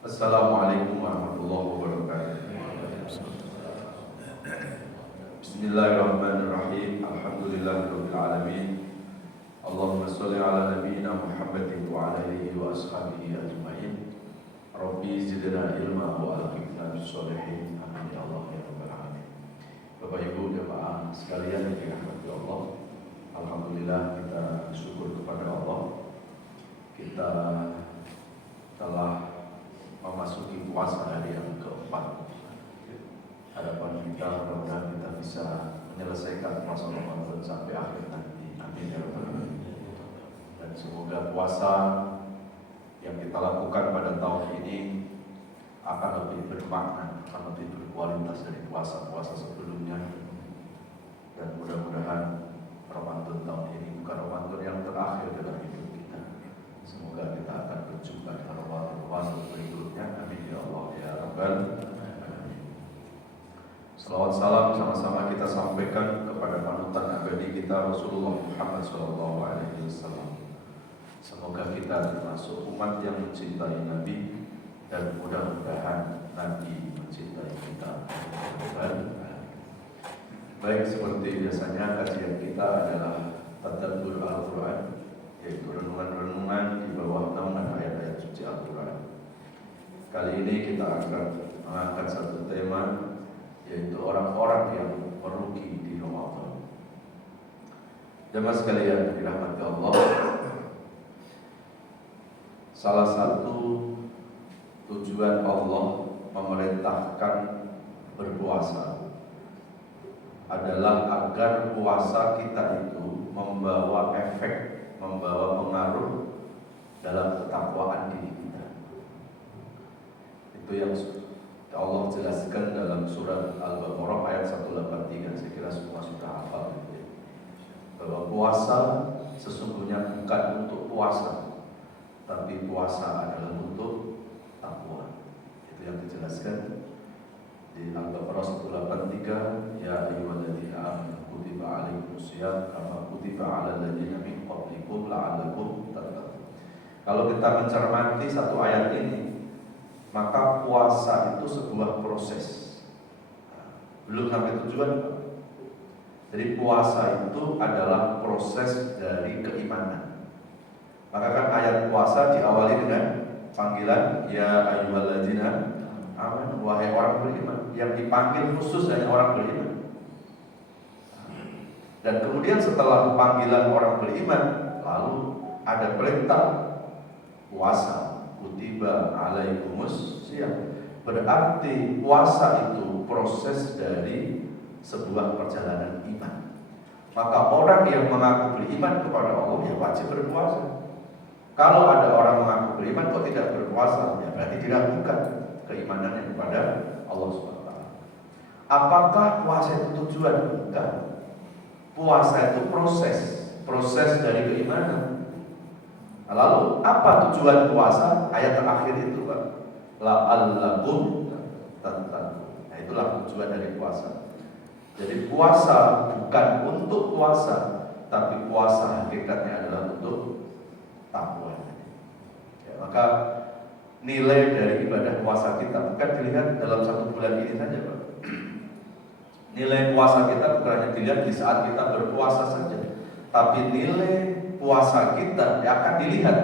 Assalamualaikum warahmatullahi wabarakatuh. Bismillahirrahmanirrahim. Alhamdulillahirabbil alamin. Allahumma shalli ala nabiyyina Muhammadin wa ala alihi wa ashabihi ajmain. Rabbi zidna ilma wa alhiqna bis-sholihin. Amin ya Allah ya rabbal alamin. Bapak Ibu jemaah sekalian yang dirahmati Allah, alhamdulillah kita bersyukur kepada Allah. Kita telah memasuki puasa hari yang keempat. Harapan kita mudah-mudahan kita bisa menyelesaikan puasa Ramadan sampai akhir nanti. Amin ya rabbal alamin. Dan semoga puasa yang kita lakukan pada tahun ini akan lebih bermakna, akan lebih berkualitas dari puasa-puasa sebelumnya. Dan mudah-mudahan Ramadan tahun ini bukan Ramadan yang terakhir dalam hidup kita. Semoga kita akan berjumpa dengan Ramadan berikutnya. Amin ya Allah ya rabbal alamin. Salawat salam sama-sama kita sampaikan kepada panutan abadi kita Rasulullah Muhammad SAW. Semoga kita termasuk umat yang mencintai Nabi dan mudah-mudahan Nabi mencintai kita. Baik, seperti biasanya kajian kita adalah tadabbur Al-Quran, yaitu renungan-renungan di bawah naungan ayat-ayat suci Al-Quran. Kali ini kita akan mengangkat satu tema, yaitu orang-orang yang merugi di Ramadan. Jemaah sekalian dirahmati Allah, salah satu tujuan Allah memerintahkan berpuasa adalah agar puasa kita itu membawa efek, membawa pengaruh dalam ketakwaan diri kita. Itu yang Allah jelaskan dalam surat Al-Baqarah ayat 183. Saya kira semua sudah hafal gitu ya. Bahwa puasa sesungguhnya bukan untuk puasa, tapi puasa adalah untuk takwa. Itu yang dijelaskan di Al-Baqarah 183. Ya ayyuhalladzina amanu kutiba alaikumusiyam kama kutiba alal ladzina min qablikum la'allakum tattaqun. Kalau kita mencermati satu ayat ini, maka puasa itu sebuah proses. Belum sampai tujuan. Jadi puasa itu adalah proses dari keimanan. Maka kan ayat puasa diawali dengan panggilan ya ayyuhalladzina amanu, wahai orang beriman. Yang dipanggil khusus hanya orang beriman. Dan kemudian setelah panggilan orang beriman, lalu ada perintah puasa. Kutiba alaikumus siyam. Berarti puasa itu proses dari sebuah perjalanan iman. Maka orang yang mengaku beriman kepada Allah ya wajib berpuasa. Kalau ada orang mengaku beriman kok tidak berpuasa, ya berarti diragukan keimanannya kepada Allah SWT. Apakah puasa itu tujuan? Bukan. Puasa itu proses dari keimanan. Lalu apa tujuan puasa? Ayat terakhir itu Pak, la'allakum tattaqun. Nah, itulah tujuan dari puasa. Jadi puasa bukan untuk puasa, tapi puasa hakikatnya adalah untuk takwa. Ya, maka nilai dari ibadah puasa kita bukan dilihat dalam satu bulan ini saja Pak. Nilai puasa kita bukan hanya dilihat di saat kita berpuasa saja, tapi nilai puasa kita akan dilihat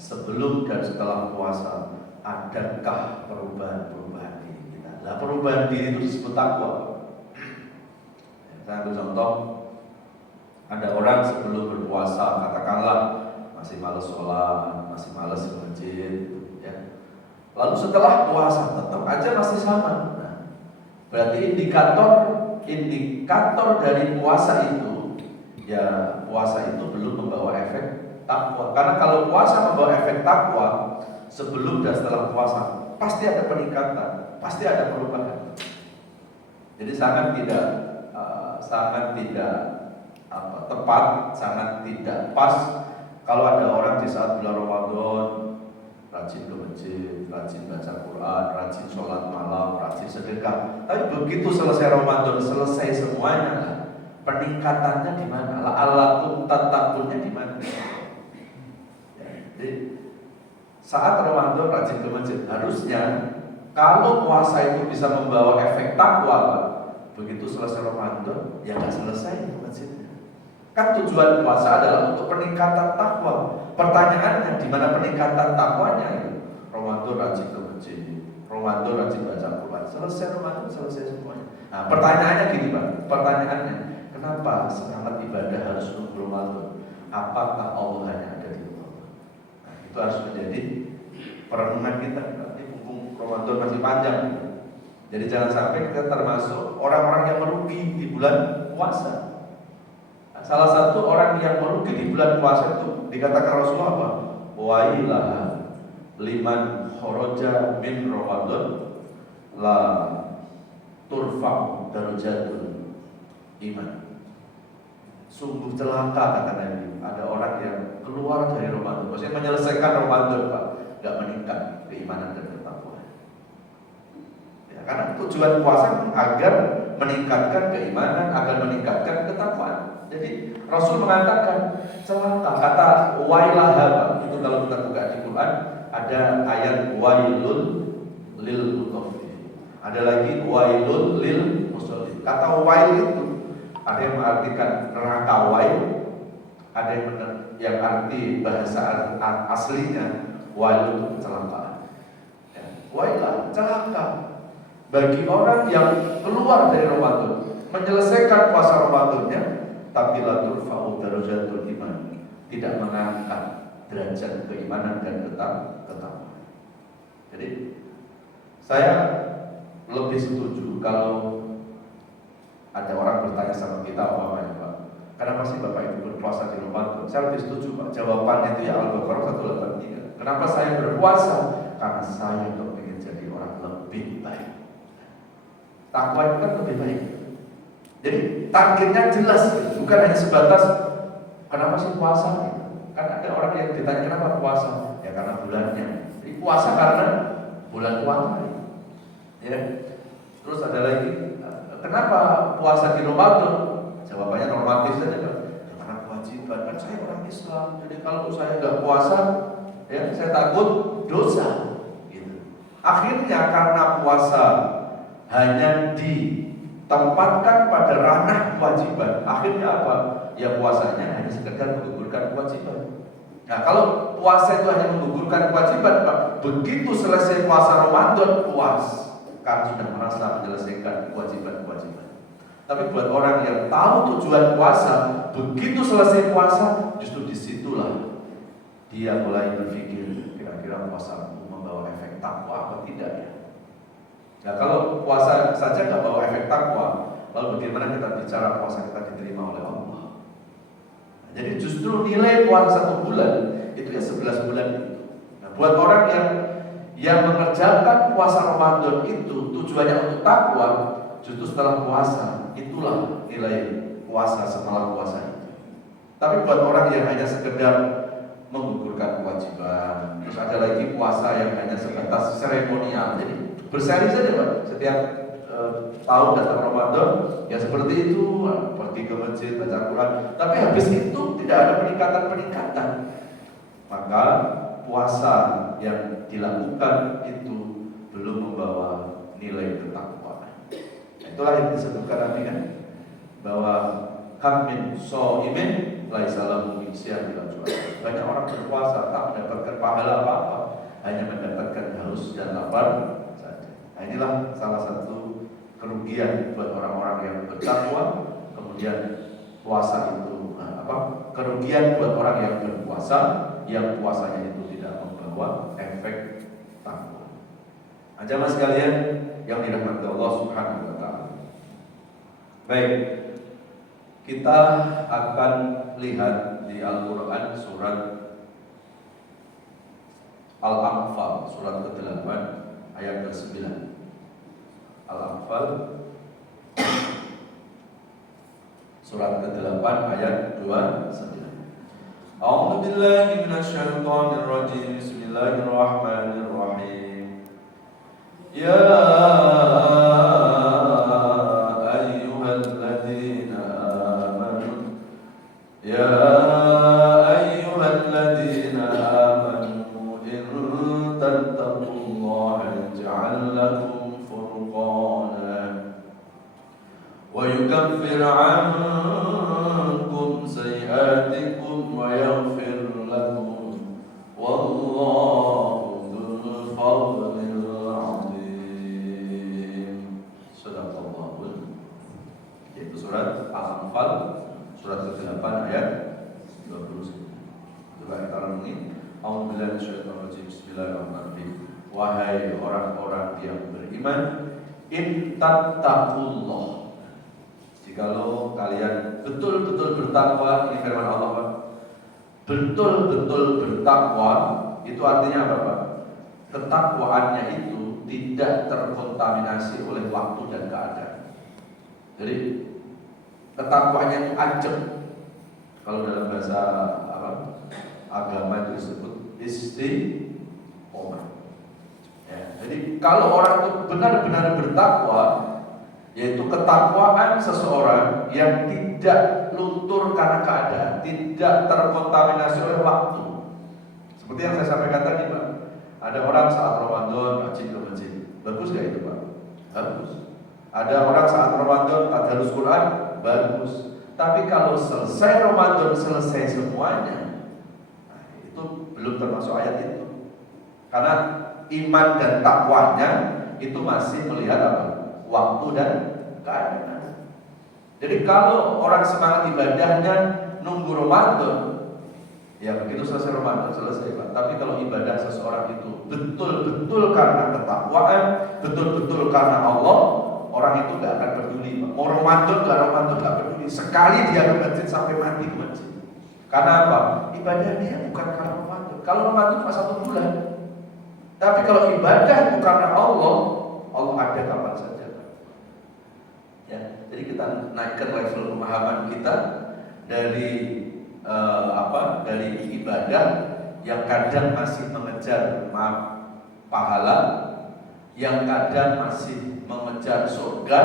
sebelum dan setelah puasa. Adakah perubahan diri kita? Nah, perubahan diri itu disebut takwa. Saya ambil contoh, ada orang sebelum berpuasa, katakanlah masih malas sholat, masih malas ke masjid, ya. Lalu setelah puasa tetap aja masih sama. Nah, berarti indikator dari puasa itu, ya puasa itu belum membawa efek takwa. Karena kalau puasa membawa efek takwa, sebelum dan setelah puasa pasti ada peningkatan, pasti ada perubahan. Jadi sangat tidak tepat, sangat tidak pas kalau ada orang di saat bulan Ramadan rajin ke masjid, rajin baca Quran, rajin sholat malam, rajin sedekah. Tapi begitu selesai Ramadan, selesai semuanya, peningkatannya di mana? La'allakum tattaqunnya di mana? Ya, jadi saat Ramadan rajin ke masjid. Harusnya kalau puasa itu bisa membawa efek takwa, Pak, begitu selesai Ramadan ya nggak selesai ke masjidnya. Kan tujuan puasa adalah untuk peningkatan takwa. Pertanyaannya di mana peningkatan takwanya itu? Ramadan rajin ke masjid, Ramadan rajin baca Quran. Selesai Ramadan selesai semuanya. Nah, pertanyaannya gini, Pak. Pertanyaannya, kenapa semangat ibadah harus nunggu Ramadan? Apakah Allah hanya ada di Ramadan? Nah, itu harus menjadi perenungan kita. Nanti mumpung Ramadan masih panjang. Jadi jangan sampai kita termasuk orang-orang yang merugi di bulan puasa. Nah, salah satu orang yang merugi di bulan puasa itu dikatakan Rasulullah apa? Wailah liman kharaja min Ramadan la turfa'u darajatul iman. Sungguh celaka, kata Nabi, ada orang yang keluar dari Ramadan, maksudnya menyelesaikan Ramadan, Pak, gak meningkat keimanan dan ketakwaan. Ya, karena tujuan puasa agar meningkatkan keimanan, agar meningkatkan ketakwaan. Jadi Rasul mengatakan celaka, kata wailah, itu kalau kita buka di Quran ada ayat wailul lil mutaffifin, ada lagi wailul lil musallin. Kata wail itu ada yang mengartikan neraka wail, ada yang arti bahasa aslinya wail itu kecelakaan. Ya, wailah, celaka bagi orang yang keluar dari Ramadan, menyelesaikan puasa Ramadannya, tapi la turfa'u darajatul iman, tidak mengangkat derajat keimanan dan ketakwaan. Jadi saya lebih setuju kalau ada orang bertanya sama kita, Pak, kenapa sih Bapak itu berpuasa di Ramadan? Saya lebih setuju, Pak. Jawabannya itu ya Al-Baqarah 183. Kenapa saya berpuasa? Karena saya ingin jadi orang lebih baik. Takwa itu kan lebih baik. Jadi targetnya jelas, bukan hanya sebatas kenapa sih puasa? Kan ada orang yang ditanya kenapa puasa? Ya karena bulannya. Jadi puasa karena bulan puasa. Ya. Terus ada lagi, kenapa puasa di Ramadan? Jawabannya normatif saja, Pak. Ya, karena kewajiban. Kan saya orang Islam. Jadi kalau saya nggak puasa, ya saya takut dosa. Gitu. Akhirnya karena puasa hanya ditempatkan pada ranah kewajiban, akhirnya apa? Ya puasanya hanya sekedar menggugurkan kewajiban. Nah, kalau puasa itu hanya menggugurkan kewajiban, Pak, begitu selesai puasa Ramadan puas, karena sudah merasa menyelesaikan kewajiban-kewajiban. Tapi buat orang yang tahu tujuan puasa, begitu selesai puasa, justru disitulah dia mulai berpikir, kira-kira puasa membawa efek takwa atau tidak ya? Nah, kalau puasa saja nggak bawa efek takwa, lalu bagaimana kita bicara puasa kita diterima oleh Allah? Nah, jadi justru nilai puasa 1 bulan itu ya 11 bulan itu. Nah, buat orang yang mengerjakan puasa Ramadan itu tujuannya untuk takwa, justru setelah puasa itulah nilai puasa setelah puasa itu. Tapi buat orang yang hanya sekedar menggugurkan kewajiban, terus ada lagi puasa yang hanya sebatas seremonial, jadi berseri saja, Pak. Setiap tahun datang Ramadan ya seperti itu, pergi ke masjid, baca Quran, tapi habis itu tidak ada peningkatan. Maka puasa yang dilakukan itu belum membawa nilai ketakwaan. Itulah yang disebutkan Nabi kan, bahwa kam min shaimin laisa lahu min siyamil ajr. Banyak orang berpuasa tak mendapatkan pahala apa-apa, hanya mendapatkan haus dan lapar saja. Nah, inilah salah satu kerugian buat orang-orang yang bertakwa. Kemudian puasa itu kerugian buat orang yang berpuasa, yang puasanya itu tidak membawa efek takwa. Nah, jamaah sekalian yang dirahmati Allah Subhanahu wa taala. Baik, kita akan lihat di Al-Qur'an surat Al-Anfal surat ke-8 ayat ke-9. Al-Anfal surat ke-8 ayat 29. A'udzu billahi minasyaitonir rajim. Bismillahirrahmanirrahim. Ya ayyuhalladzina amanu ya ayyuhalladzina amanu in yukaffir ankum sayiatikum wa yaghfir lakum wallahu dzul fadlil azim. Sadaqallahul. Yaitu surat Al-Anfal surat ke-8 ayat 20. Coba kita renungi. A'udzubillahi minasyaitonir rajim. Bismillahirrahmanirrahim. Wahai orang-orang yang beriman, in tattaqullah, jikalau kalian betul-betul bertakwa, ini firman Allah Pak. Betul-betul bertakwa itu artinya apa Pak? Ketakwaannya itu tidak terkontaminasi oleh waktu dan keadaan. Jadi ketakwaannya itu ajak. Kalau dalam bahasa agama itu disebut istiqomah. Ya, jadi kalau orang itu benar-benar bertakwa, yaitu ketakwaan seseorang yang tidak luntur karena keadaan, tidak terkontaminasi oleh waktu. Seperti yang saya sampaikan tadi Pak, ada orang saat Ramadan rajin ke masjid, bagus gak itu Pak? Bagus. Ada orang saat Ramadan tadarus Quran, bagus. Tapi kalau selesai Ramadan, selesai semuanya, nah, itu belum termasuk ayat itu. Karena iman dan takwanya itu masih melihat apa? Waktu dan keadaan. Jadi kalau orang semangat ibadahnya nunggu Ramadan, ya begitu selesai Ramadan selesai Pak. Tapi kalau ibadah seseorang itu betul-betul karena ketakwaan, betul-betul karena Allah, orang itu gak akan peduli Pak. Mau Ramadan gak peduli. Sekali dia ke masjid sampai mati ke masjid. Karena apa? Ibadah dia bukan karena Ramadan. Kalau Ramadan cuma 1 bulan. Tapi kalau ibadah itu karena Allah, Allah ada kapan saja. Ya, jadi kita naikkan level pemahaman kita dari dari ibadah yang kadang masih mengejar pahala, yang kadang masih mengejar surga.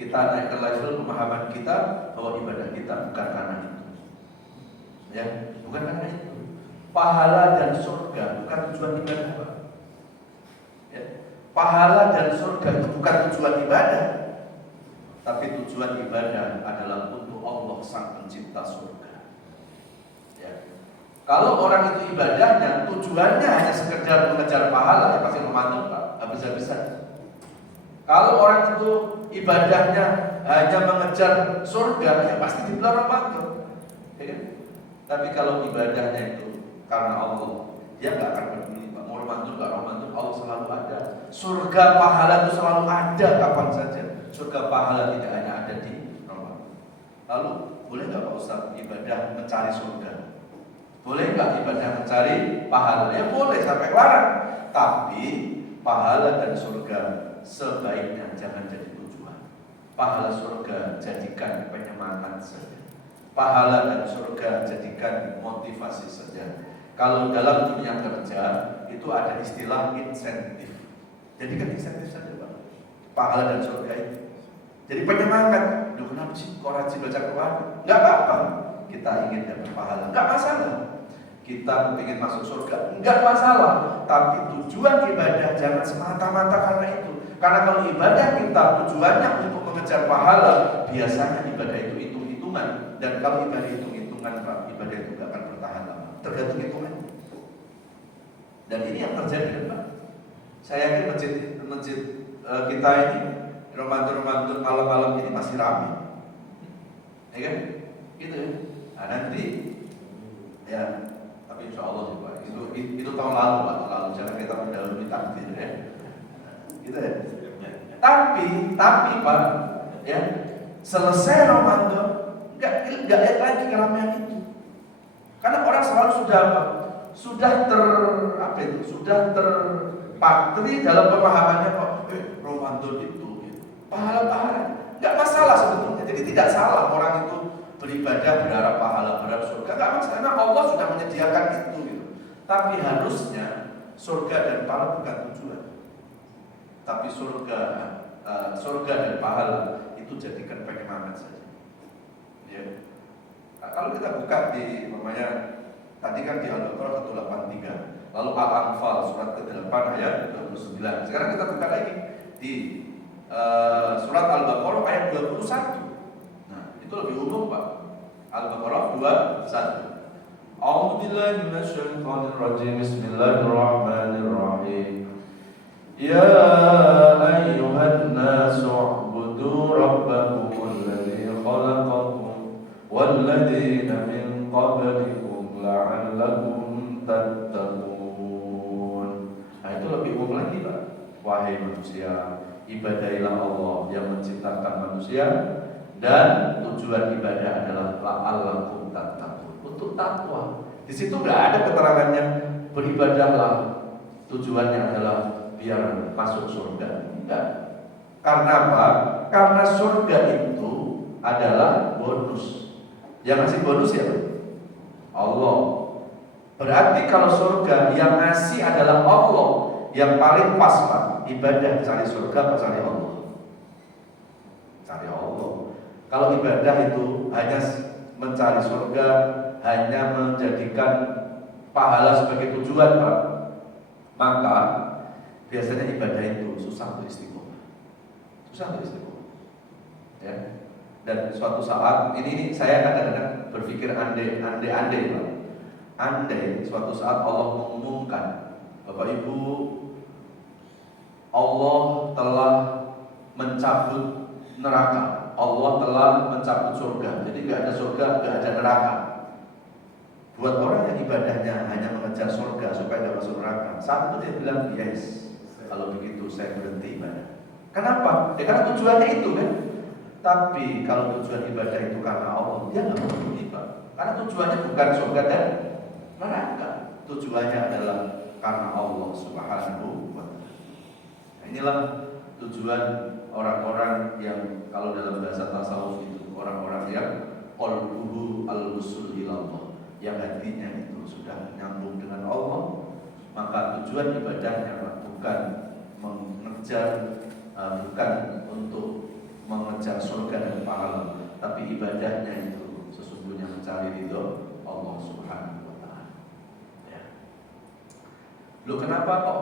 Kita naikkan level pemahaman kita bahwa ibadah kita bukan karena itu. Ya, bukan karena itu. Pahala dan surga bukan tujuan ibadah Pak. Ya. Pahala dan surga itu bukan tujuan ibadah, tapi tujuan ibadah adalah untuk Allah Sang Pencipta surga. Ya. Kalau orang itu ibadahnya tujuannya hanya sekedar mengejar pahala, ya pasti Ramadan Pak, habis-habisan. Kalau orang itu ibadahnya hanya mengejar surga, ya pasti di bulan Ramadan. Ya kan? Tapi kalau ibadahnya itu karena Allah, dia nggak akan peduli Pak. Mau Ramadan nggak Ramadan, Allah selalu ada. Surga pahala itu selalu ada kapan saja. Surga pahala tidak hanya ada di Ramadan. Lalu boleh nggak Pak Ustaz ibadah mencari surga? Boleh nggak ibadah mencari pahala? Ya boleh, sampai larang. Tapi pahala dan surga sebaiknya jangan jadi tujuan. Pahala surga jadikan penyemangat saja. Pahala dan surga jadikan motivasi saja. Kalau dalam dunia kerja itu ada istilah insentif. Jadikan insentif saja Pak. Pahala dan surga itu. Jadi penyemangat. Duh, kenapa sih kok rajin baca Quran? Enggak apa-apa. Kita ingin dapat pahala, enggak masalah. Kita ingin masuk surga, enggak masalah. Tapi tujuan ibadah jangan semata-mata karena itu. Karena kalau ibadah kita tujuannya untuk mengejar pahala, biasanya ibadah itu hitung-hitungan. Dan kalau ibadah hitung-hitungan Pak, ibadah itu enggak akan bertahan lama. Tergantung hitungan. Dan ini yang terjadi Pak. Saya yakin masjid kita ini Ramadan malam-malam ini masih ramai. Ya kan? Gitu ya. Nah, nanti ya, tapi insya Allah sih Pak, itu tahun lalu Pak, tahun lalu jangan kita mendahului takdir ya. Gitu ya. Tapi Pak, ya selesai Ramadan nggak lihat lagi keramaian itu. Karena orang selalu sudah terpatri dalam pemahamannya kok Ramadan itu pahala-pahala nggak masalah sebetulnya. Jadi tidak salah orang itu beribadah berharap pahala, berharap surga, nggak masalah karena Allah sudah menyediakan itu gitu. Tapi harusnya surga dan pahala bukan tujuan. Tapi surga dan pahala itu jadikan penyemangat saja. Ya. Nah, kalau kita buka di tadi kan di Al-Baqarah 183, lalu Al-Anfal surat ke-8 ayat 29. Sekarang kita buka lagi di surat Al-Baqarah ayat 21. Itu lebih umum Pak. Al-Baqarah 21. A'udzu billahi minasyaitonir rajim. Bismillahirrahmanirrahim. Ya ayyuhan nasu u'budu rabbakum alladzi khalaqakum walladzina min qablikum la'allakum tattaqun. Nah, itu lebih umum lagi Pak. Wahai manusia, ibadahilah Allah yang menciptakan manusia, dan tujuan ibadah adalah la'allakum tattaqun, untuk takwa. Di situ nggak ada keterangannya beribadahlah tujuannya adalah biar masuk surga. Enggak. Karena apa? Karena surga itu adalah bonus. Yang ngasih bonus ya Allah. Berarti kalau surga yang ngasih adalah Allah, yang paling pas Pak, ibadah cari surga apa cari Allah? Cari Allah. Kalau ibadah itu hanya mencari surga, hanya menjadikan pahala sebagai tujuan Pak, maka biasanya ibadah itu susah untuk istiqomah. Susah untuk istiqomah. Ya. Dan suatu saat ini saya kadang-kadang berpikir andai Pak. Andai suatu saat Allah mengumumkan, Bapak Ibu, Allah telah mencabut neraka, Allah telah mencabut surga. Jadi nggak ada surga, nggak ada neraka. Buat orang yang ibadahnya hanya mengejar surga supaya nggak masuk neraka, saat itu dia bilang yes. Kalau begitu saya berhenti ibadah. Kenapa? Ya karena tujuannya itu kan. Tapi kalau tujuan ibadah itu karena Allah, dia nggak peduli Pak. Karena tujuannya bukan surga dan neraka. Tujuannya adalah karena Allah Subhanahu wa Ta'ala. Nah, inilah tujuan orang-orang yang kalau dalam bahasa tasawuf itu orang-orang yang qalbuhu al-wusul ilallah, yang hatinya itu sudah nyambung dengan Allah, maka tujuan ibadahnya bukan mengejar, bukan untuk mengejar surga dan pahala, tapi ibadahnya itu sesungguhnya mencari ridho Allah Subhanahu wa Ta'ala. Ya. Loh, kenapa kok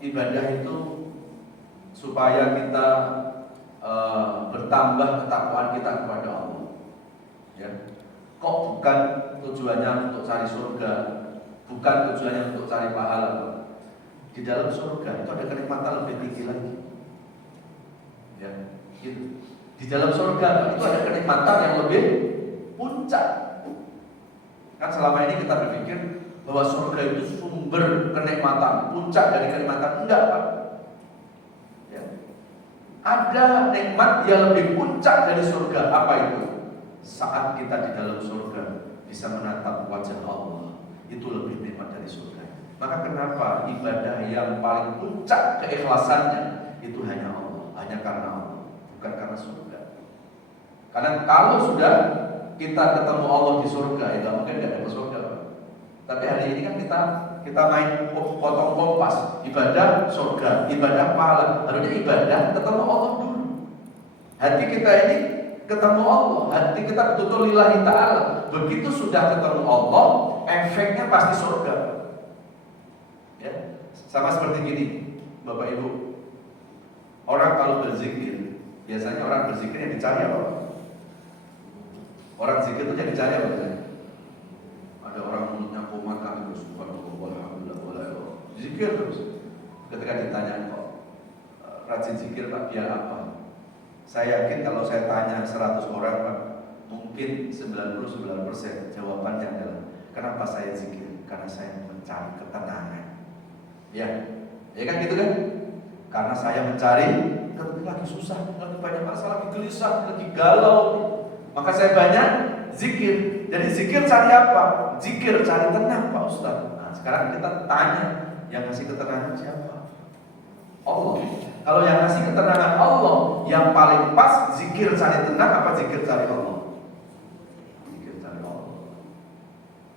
ibadah itu supaya kita bertambah ketakwaan kita kepada Allah? Ya. Kok bukan tujuannya untuk cari surga, bukan tujuannya untuk cari pahala? Di dalam surga itu ada kenikmatan lebih tinggi lagi. Ya, gitu. Di dalam surga itu ada kenikmatan yang lebih puncak. Kan selama ini kita berpikir bahwa surga itu sumber kenikmatan, puncak dari kenikmatan. Enggak Pak. Ya. Ada nikmat yang lebih puncak dari surga. Apa itu? Saat kita di dalam surga bisa menatap wajah Allah, itu lebih nikmat dari surga. Maka kenapa ibadah yang paling puncak keikhlasannya itu hanya Allah, hanya karena Allah, bukan karena surga. Karena kalau sudah kita ketemu Allah di surga, itu mungkin tidak dapat surga. Tapi hari ini kan kita main potong kompas, ibadah surga, ibadah pahala. Harusnya ibadah ketemu Allah dulu. Hati kita ini ketemu Allah, hati kita betul-betul lillahi ta'ala. Begitu sudah ketemu Allah, efeknya pasti surga. Ya, sama seperti gini, Bapak Ibu. Orang kalau berzikir, biasanya orang berzikir yang dicari apa? Orang zikir itu yang dicari apa? Ada orang mulutnya komat terus, subhanallah, alhamdulillah, walailah. Zikir terus. Ketika ditanya kok rajin zikir Pak, biar apa? Saya yakin kalau saya tanya 100 orang Pak, mungkin 99% jawabannya adalah kenapa saya zikir? Karena saya mencari ketenangan. Ya kan gitu kan? Karena saya mencari, lagi susah, lagi banyak masalah, lagi gelisah, lagi galau, maka saya banyak zikir. Jadi zikir cari apa? Zikir cari tenang Pak Ustaz. Nah, sekarang kita tanya, yang ngasih ketenangan siapa? Allah. Kalau yang ngasih ketenangan Allah, yang paling pas zikir cari tenang apa zikir cari Allah? Zikir cari Allah.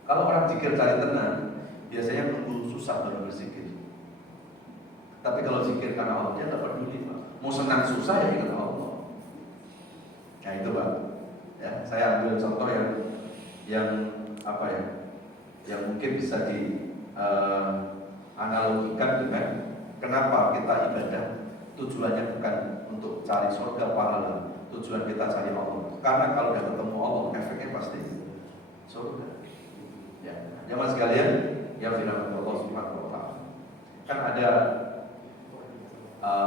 Kalau orang zikir cari tenang, biasanya nunggu susah baru berzikir. Tapi kalau zikir karena Allah, dia tak peduli Pak. Mau senang susah ya ingat Allah. Nah itu Pak. Ya, saya ambil contoh yang apa ya? Yang mungkin bisa di analogikan dengan kenapa kita ibadah tujuannya bukan untuk cari surga pahala, tujuan kita cari Allah. Karena kalau udah ketemu Allah, efeknya pasti surga. Ya, jamaah sekalian yang dirahmati Allah Subhanahu wa taala. Kan ada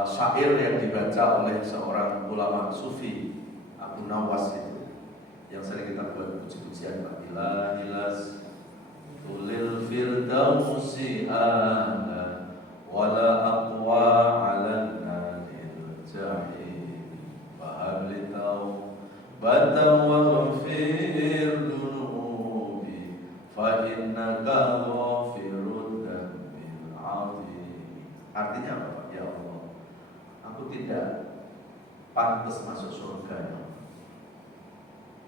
syair yang dibaca oleh seorang ulama sufi, Abu Nawas itu, yang sering kita buat puji-pujian, bila nilas tulil firdausi ahla wala aqwa 'ala naril jahim fahabli taubatan waghfir dunubi fa innaka ghafirud dzambil 'azim. Artinya apa, Pak? Ya Allah, aku tidak pantas masuk surga ya,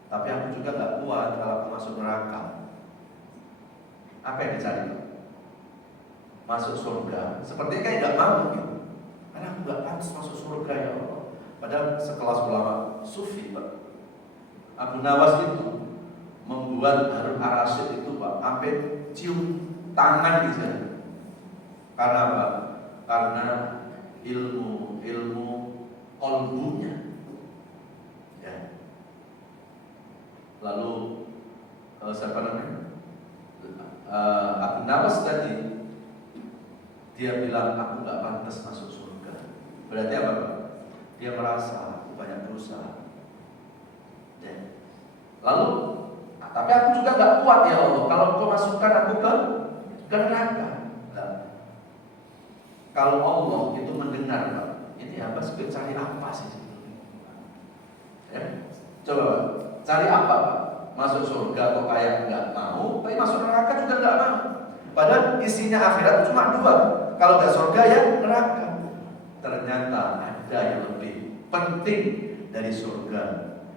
tapi aku juga gak kuat kalau aku masuk neraka. Apa yang dicari? Masuk surga. Sepertinya kayak gak mau gitu, karena aku gak pantas masuk surga ya Allah. Padahal sekelas ulama sufi, Pak, Abu Nawas itu membuat Harun Ar-Rasyid itu, Pak, sampai cium tangan di sana. Karena apa? Karena ilmu kolbunya. Ya. Lalu siapa namanya? Abu Nawas tadi, dia bilang aku nggak pantas masuk surga. Berarti apa, Pak? Dia merasa aku banyak dosa. Ya. Lalu, tapi aku juga nggak kuat ya Allah. Kalau Kau masukkan aku ke neraka. Kalau Allah itu mendengar, Pak, ini apa sih, cari apa sih? Ya, coba Pak, cari apa, Pak? Masuk surga kok kayak nggak mau, tapi masuk neraka juga nggak mau. Padahal isinya akhirat cuma dua, kalau nggak surga ya neraka. Ternyata ada yang lebih penting dari surga,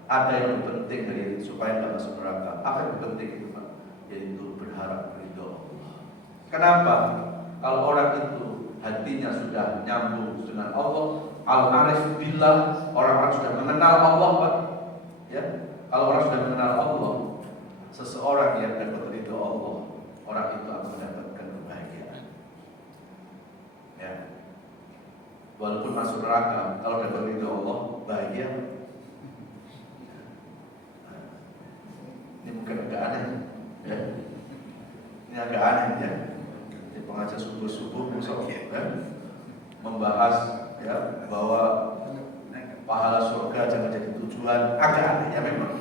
ada yang lebih penting dari supaya nggak masuk neraka. Apa yang lebih penting itu, Pak? Yaitu berharap ridho Allah. Kenapa? Kalau orang itu hatinya sudah nyambung dengan Allah, al-arif billah, orang-orang sudah mengenal Allah, Pak. Ya, kalau orang sudah mengenal Allah, seseorang yang dapat ridho Allah, orang itu akan mendapatkan kebahagiaan. Ya, walaupun masuk neraka, kalau dapat ridho Allah, bahagia. Ini mungkin agak aneh, ya. Ini agak aneh, ya. Pengajar subuh-subuh membahas ya bahwa pahala surga jangan jadi tujuan, agak aneh ya memang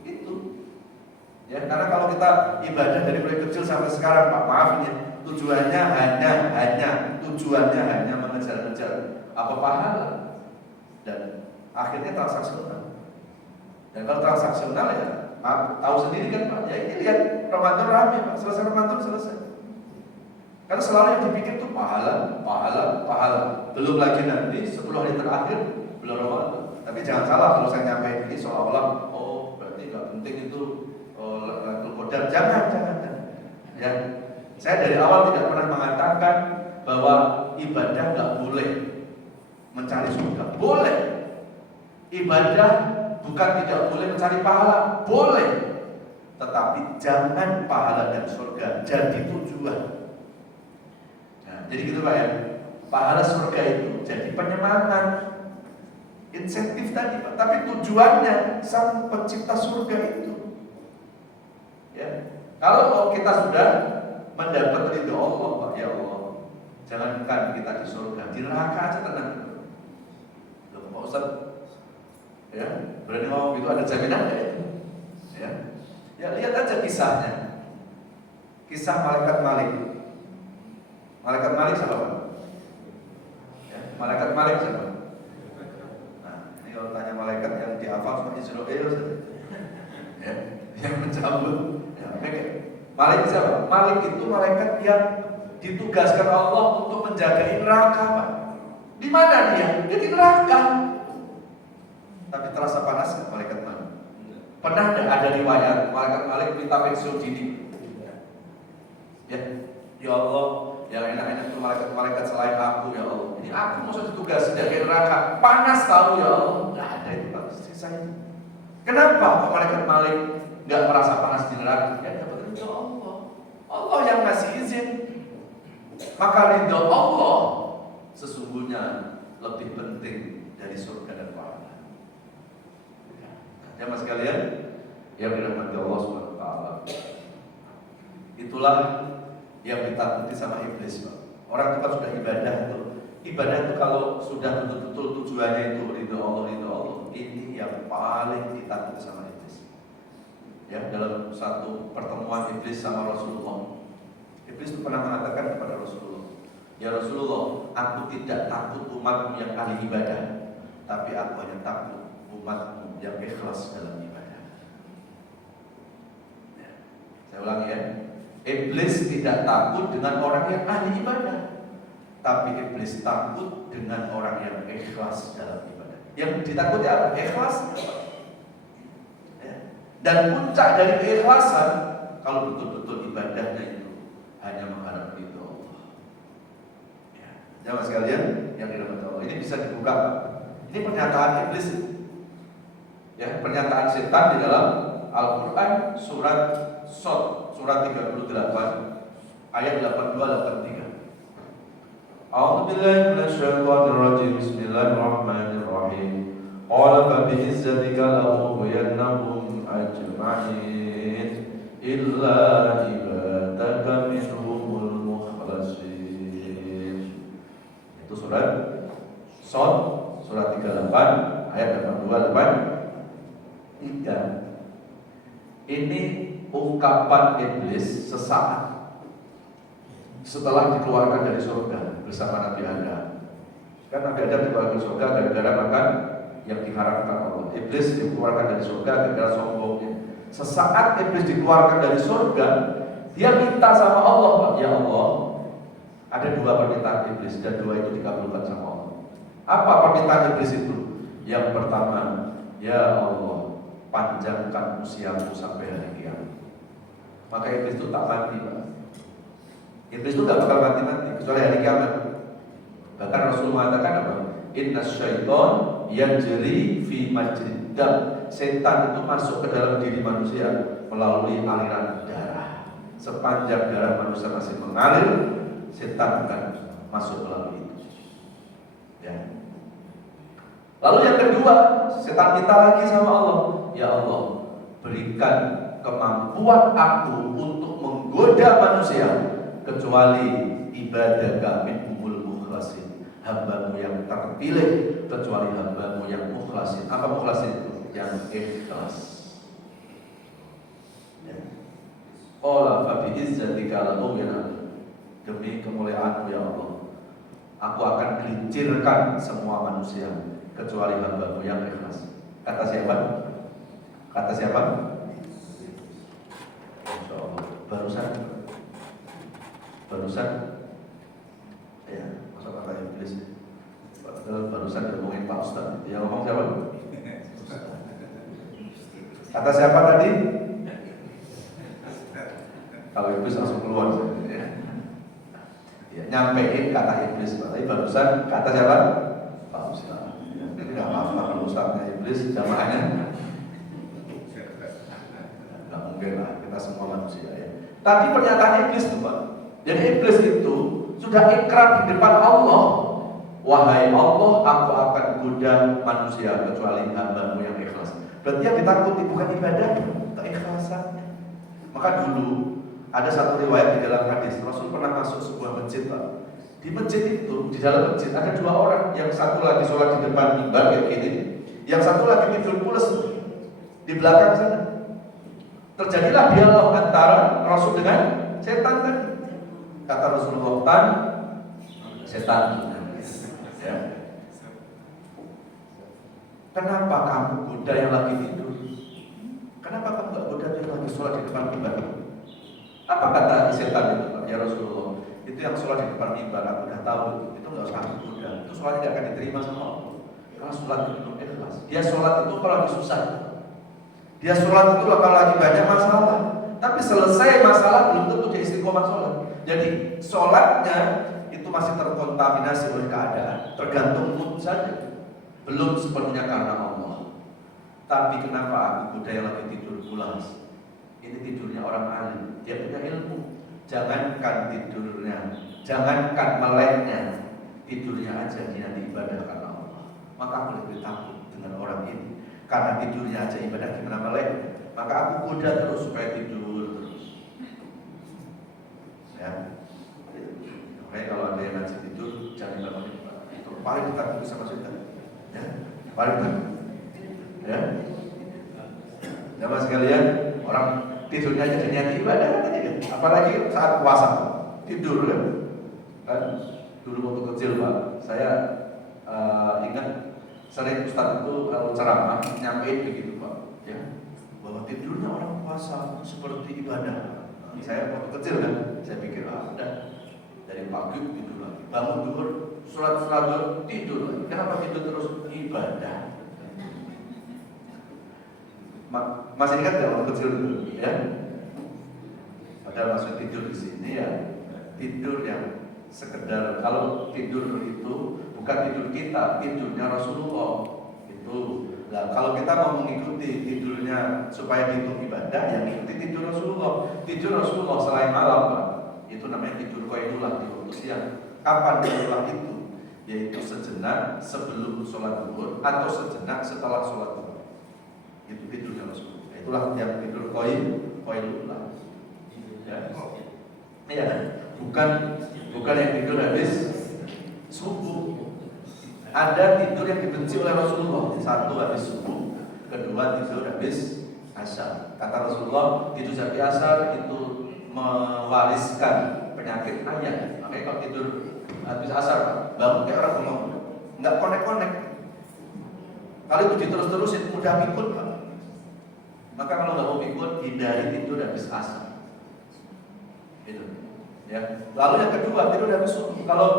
itu ya, karena kalau kita ibadah dari mulai kecil sampai sekarang, Pak, maaf ini tujuannya hanya mengejar-ngejar apa pahala, dan akhirnya transaksional. Dan kalau transaksional ya maaf, tahu sendiri kan, Pak, ya ini lihat Ramadan rame, Pak, selesai Ramadan selesai. Karena selalu yang dipikir tuh pahala. Belum lagi nanti 10 hari terakhir bulan Ramadan. Tapi jangan salah kalau saya nyampein ini seolah-olah berarti nggak penting itu Lailatul Qadar. Jangan. Ya, saya dari awal tidak pernah mengatakan bahwa ibadah nggak boleh mencari surga. Boleh. Ibadah bukan tidak boleh mencari pahala, boleh. Tetapi jangan pahala dan surga jadi tujuan. Jadi gitu, Pak, ya. Pahala surga itu jadi penyemangat, insentif tadi, Pak. Tapi tujuannya sang pencipta surga itu. Ya. Kalau kita sudah mendapat ridho Allah, Pak, ya Allah, jangankan kita di surga, di neraka aja tenang. Loh, Pak Ustaz, ya, berani ngomong itu ada jaminan nggak itu? Ya, lihat aja kisahnya. Kisah malaikat Malik. Malaikat Malik siapa, Pak? Ya, malaikat Malik siapa? Nah, ini kalau tanya malaikat yang dihafal cuma Israel saja. Ya, yang mencabut. Ya, Malik siapa? Malik itu malaikat yang ditugaskan Allah untuk menjaga neraka, Pak. Di mana dia? Dia di neraka. Tapi terasa panas nggak malaikat Malik? Pernah ada riwayat malaikat Malik minta pensiun dini? Ya Allah, yang enak-enak itu malaikat-malaikat selain aku, ya Allah. Ini aku maksud ditugas jaga neraka, panas tahu ya Allah. Nggak ada itu, Pak, sisanya. Kenapa malaikat Malik nggak merasa panas di neraka? Ya dapat ridho Allah. Allah yang ngasih izin. Maka ridho Allah sesungguhnya lebih penting dari surga dan pahala. Jamaah sekalian yang dirahmati Allah Subhanahu wa taala. Itulah yang ditakuti sama iblis, Pak. Orang itu kan sudah ibadah itu. Ibadah itu kalau sudah betul-betul tujuannya itu ridho Allah. Ini yang paling ditakuti sama iblis. Ya, dalam satu pertemuan iblis sama Rasulullah, iblis itu pernah mengatakan kepada Rasulullah, ya Rasulullah, aku tidak takut umatmu yang ahli ibadah, tapi aku hanya takut umatmu yang ikhlas dalam ibadah. Ya. Saya ulangi ya, iblis tidak takut dengan orang yang ahli ibadah, tapi iblis takut dengan orang yang ikhlas dalam ibadah. Yang ditakuti apa? Ikhlas. Dan puncak dari keikhlasan, kalau betul-betul ibadahnya itu hanya mengharap ridho Allah. Ya. Jamaah sekalian yang dirahmati Allah, ini bisa dibuka. Ini pernyataan iblis. Ya, pernyataan setan di dalam Al-Quran surat Shad, surat 38 ayat 82-83. A'udzubillahi minasyaitonirrajim. Bismillahirrahmanirrahim. Qala fa bi'izzatika la'ughwiyannahum ajma'in illa ibadaka minhumul mukhlasin. Itu surat Shad, surat 38 ayat 82-83. Ini ungkapan iblis sesaat setelah dikeluarkan dari surga bersama Nabi Adam. Kan Nabi Adam dikeluarkan dari surga gara-gara makan yang diharamkan Allah. Iblis dikeluarkan dari surga gara-gara sombongnya. Sesaat iblis dikeluarkan dari surga, dia minta sama Allah, Pak, ya Allah, ada dua permintaan iblis dan dua itu dikabulkan sama Allah. Apa permintaan iblis itu? Yang pertama, ya Allah, panjangkan usiaku sampai hari kiamat. Maka iblis itu tak mati, Pak. Iblis itu gak bakal mati-mati kecuali hari kiamat. Bahkan Rasul mengatakan apa? Inna syaiton yajri fi majrid dam. Setan itu masuk ke dalam diri manusia melalui aliran darah. Sepanjang darah manusia masih mengalir, setan akan masuk melalui itu. Ya. Lalu yang kedua, setan minta lagi sama Allah, ya Allah, berikan kemampuan aku untuk menggoda manusia kecuali ibadah minhumul mukhlasin, hambamu yang terpilih, kecuali hambamu yang mukhlasin. Apa mukhlasin itu? Yang ikhlas. Qala fa bi izzatika la ughwiyannahum, demi kemuliaanmu ya Allah, aku akan gelincirkan semua manusia kecuali hambamu yang ikhlas. Kata siapa? Kata siapa? Insya Allah. Barusan ya, masa kata iblis. Barusan ngomongin Pak Ustaz. Yang ngomong siapa? Kata siapa tadi? Kalau iblis langsung keluar ya. Ya, nyampein kata iblis, tapi barusan kata siapa? Pak Ustaz. Jadi nggak apa-apa kalau Ustaznya iblis, jamaahnya nggak mungkin lah, kita semua manusia ya. Tadi pernyataan iblis tuh, Pak. Jadi iblis itu sudah ikrar di depan Allah, wahai Allah, aku akan goda manusia kecuali hambamu yang ikhlas. Berarti yang ditakuti bukan ibadah, keikhlasannya. Maka dulu ada satu riwayat di dalam hadis, Rasul pernah masuk sebuah masjid, Pak. Di masjid itu, di dalam masjid ada dua orang, yang satu lagi sholat di depan mimbar kayak gini, yang satu lagi tidur pules di belakang sana. Terjadilah dialog antara Rasul dengan setan tadi. Kata Rasulullah, "Tan, setan." Ya. Kenapa kamu goda yang lagi tidur? Kenapa kamu gak goda yang lagi sholat di depan mimbar? Apa kata setan itu, Pak? Ya Rasulullah, itu yang sholat di depan mimbar, aku udah tahu itu gak usah aku goda. Itu sholatnya gak akan diterima sama Allah. Karena sholat itu belum ikhlas. Dia sholat itu kalau lagi susah. Dia sholat itu kalau lagi banyak masalah. Tapi selesai masalah belum tentu dia istiqomah sholat. Jadi sholatnya itu masih terkontaminasi oleh keadaan, tergantung mood saja. Belum sepenuhnya karena Allah. Tapi kenapa aku goda yang lagi tidur pulas? Ini tidurnya orang alim, dia punya ilmu. Jangankan tidurnya, jangankan meleknya, tidurnya aja dia ibadah karena Allah. Maka aku lebih takut dengan orang ini. karena tidurnya aja ibadah, gimana melek? Maka aku goda terus supaya tidur terus. Ya. Makanya kalau ada yang ngaji tidur jangan bangun. Itu paling ditakut sama setan. Ya. Paling takut. Ya. Jamaah sekalian, orang tidurnya aja niat ibadah kan aja. Apalagi saat puasa tidur kan. Dulu waktu kecil Pak, saya ingat sering Ustadz itu kalau ceramah nyampein begitu Pak, ya, bahwa tidurnya orang puasa seperti ibadah. Saya waktu kecil kan, saya pikir udah dari pagi tidur lagi, bangun duhur, sholat tidur lagi. Kenapa tidur terus? Ibadah. Masih ingat ya waktu kecil dulu, ya? Padahal maksud tidur di sini ya tidur yang sekedar, kalau tidur itu bukan tidur kita, tidurnya Rasulullah itu. Nah, kalau kita mau mengikuti tidurnya supaya dihitung ibadah, ya ikuti tidur Rasulullah. Tidur Rasulullah selain malam Pak, itu namanya tidur qailulah di waktu siang. Kapan qailulah itu? Yaitu sejenak sebelum sholat zuhur atau sejenak setelah sholat zuhur. Itu tidurnya Rasulullah. Itulah yang tidur qailulah. Ya, bukan yang tidur habis subuh. Ada tidur yang dibenci oleh Rasulullah. Satu habis subuh, kedua tidur habis asar. Kata Rasulullah, tidur habis asar itu mewariskan penyakit ayah. Makanya kalau tidur habis asar, bangun kayak orang bengong, nggak konek-konek. Kalau itu diterus-terusin, mudah pikun Pak. Maka kalau nggak mau pikun, hindari tidur habis asar. Itu. Ya. Lalu yang kedua, tidur habis subuh. Kalau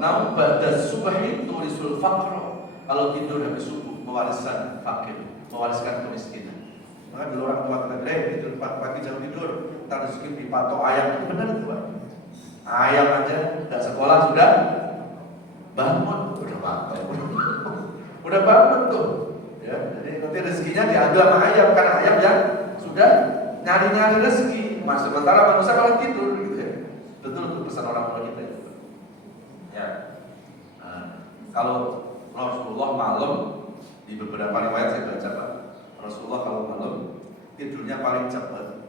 naum ba'da subahi turisul faqr. Kalau tidur habis subuh mewariskan fakir, mewariskan kemiskinan. Maka dulu orang tua kita tidur pagi jam tidur, entar rezeki dipatok ayam. Itu benar itu Pak. Ayam aja enggak sekolah sudah bangun, udah patok. Udah bangun tuh. Ya, jadi nanti rezekinya diambil sama ayam karena ayam yang sudah nyari-nyari rezeki. Sementara manusia malah tidur gitu ya. Betul itu pesan orang tua kita. Ya. Kalau Rasulullah malam, di beberapa riwayat saya baca Pak, Rasulullah kalau malam tidurnya paling cepat